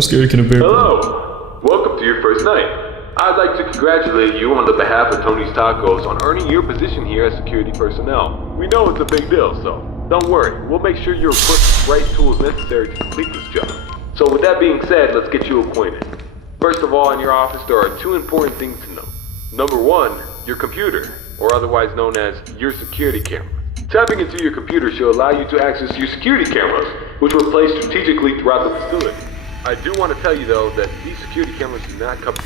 How scary can it be? Hello! Welcome to your first night. I'd like to congratulate you on the behalf of Tony's Tacos on earning your position here as security personnel. We know it's a big deal, so don't worry. We'll make sure you're equipped with the right tools necessary to complete this job. So with that being said, let's get you acquainted. First of all, in your office, there are two important things to know. Number one, your computer, or otherwise known as your security camera. Tapping into your computer should allow you to access your security cameras, which were placed strategically throughout the facility. I do want to tell you though that these security cameras do not cover.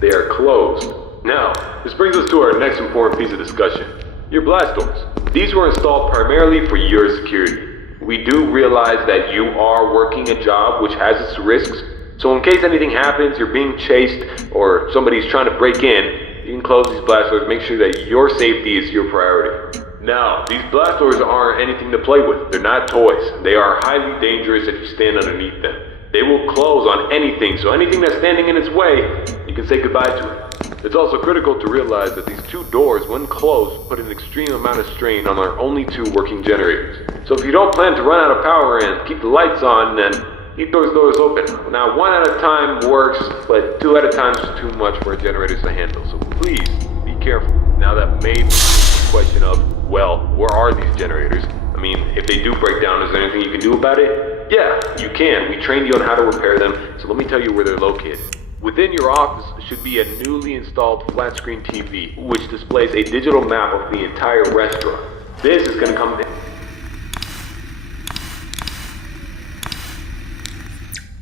They are closed. Now, this brings us to our next important piece of discussion. Your blast doors. These were installed primarily for your security. We do realize that you are working a job which has its risks, so in case anything happens, you're being chased, or somebody's trying to break in, you can close these blast doors, make sure that your safety is your priority. Now, these blast doors aren't anything to play with. They're not toys. They are highly dangerous if you stand underneath them. They will close on anything, so anything that's standing in its way, you can say goodbye to it. It's also critical to realize that these two doors, when closed, put an extreme amount of strain on our only two working generators. So if you don't plan to run out of power and keep the lights on, then keep those doors open. Now, one at a time works, but two at a time is too much for our generators to handle, so please be careful. Now that may be the question of, well, where are these generators? I mean, if they do break down, is there anything you can do about it? Yeah, you can. We trained you on how to repair them, so let me tell you where they're located. Within your office should be a newly installed flat screen TV, which displays a digital map of the entire restaurant. This is going to come in.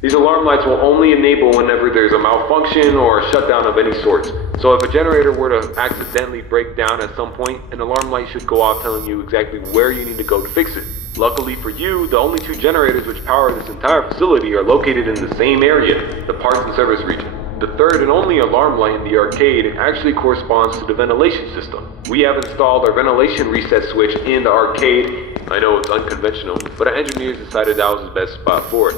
These alarm lights will only enable whenever there's a malfunction or a shutdown of any sort. So if a generator were to accidentally break down at some point, an alarm light should go off telling you exactly where you need to go to fix it. Luckily for you, the only two generators which power this entire facility are located in the same area, the parts and service region. The third and only alarm light in the arcade actually corresponds to the ventilation system. We have installed our ventilation reset switch in the arcade. I know it's unconventional, but our engineers decided that was the best spot for it.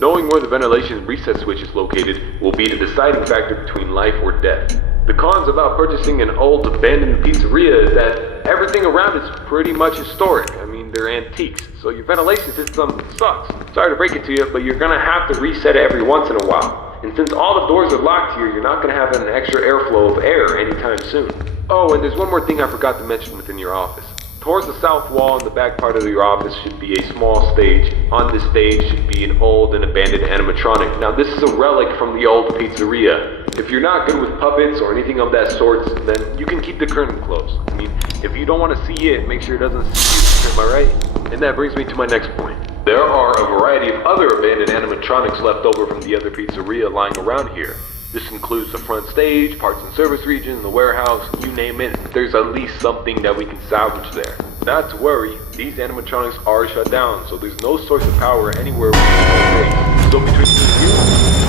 Knowing where the ventilation reset switch is located will be the deciding factor between life or death. The cons about purchasing an old abandoned pizzeria is that everything around it's pretty much historic. I mean, they're antiques, so your ventilation system sucks. Sorry to break it to you, but you're gonna have to reset it every once in a while. And since all the doors are locked here, you're not gonna have an extra airflow of air anytime soon. Oh, and there's one more thing I forgot to mention within your office. Towards the south wall in the back part of your office should be a small stage. On this stage should be an old and abandoned animatronic. Now this is a relic from the old pizzeria. If you're not good with puppets or anything of that sort, then you can keep the curtain closed. I mean, if you don't want to see it, make sure it doesn't see you. Am I right? And that brings me to my next point. There are a variety of other abandoned animatronics left over from the other pizzeria lying around here. This includes the front stage, parts and service region, the warehouse, you name it. There's at least something that we can salvage there. Not to worry, these animatronics are shut down, so there's no source of power anywhere we can. So between you,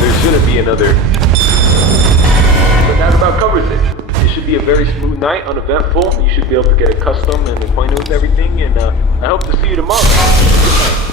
there shouldn't be another. But that about covers it. It should be a very smooth night, uneventful. You should be able to get accustomed and acquainted with everything, and I hope to see you tomorrow. Good night.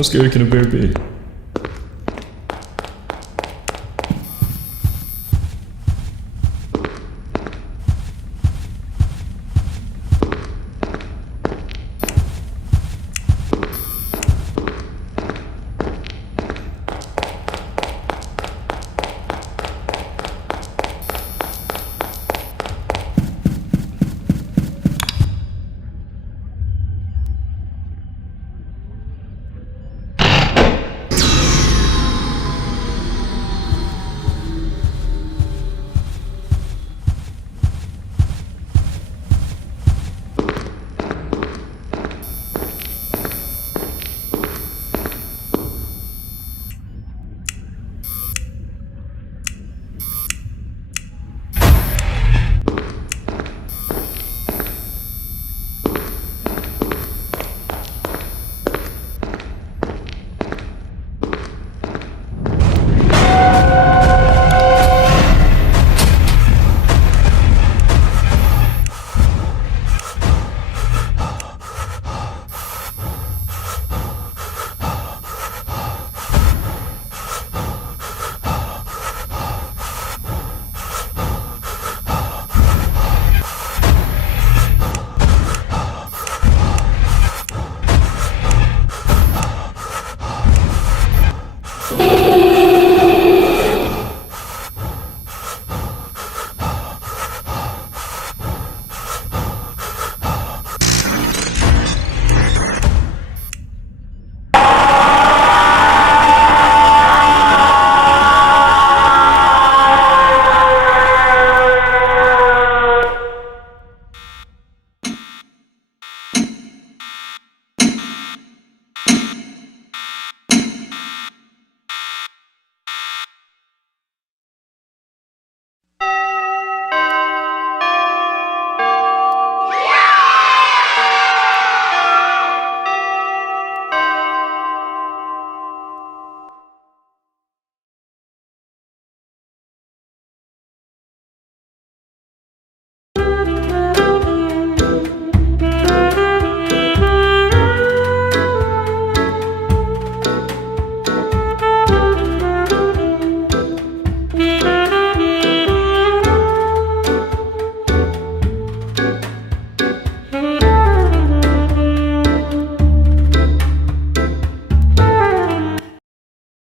How scary can a bear be?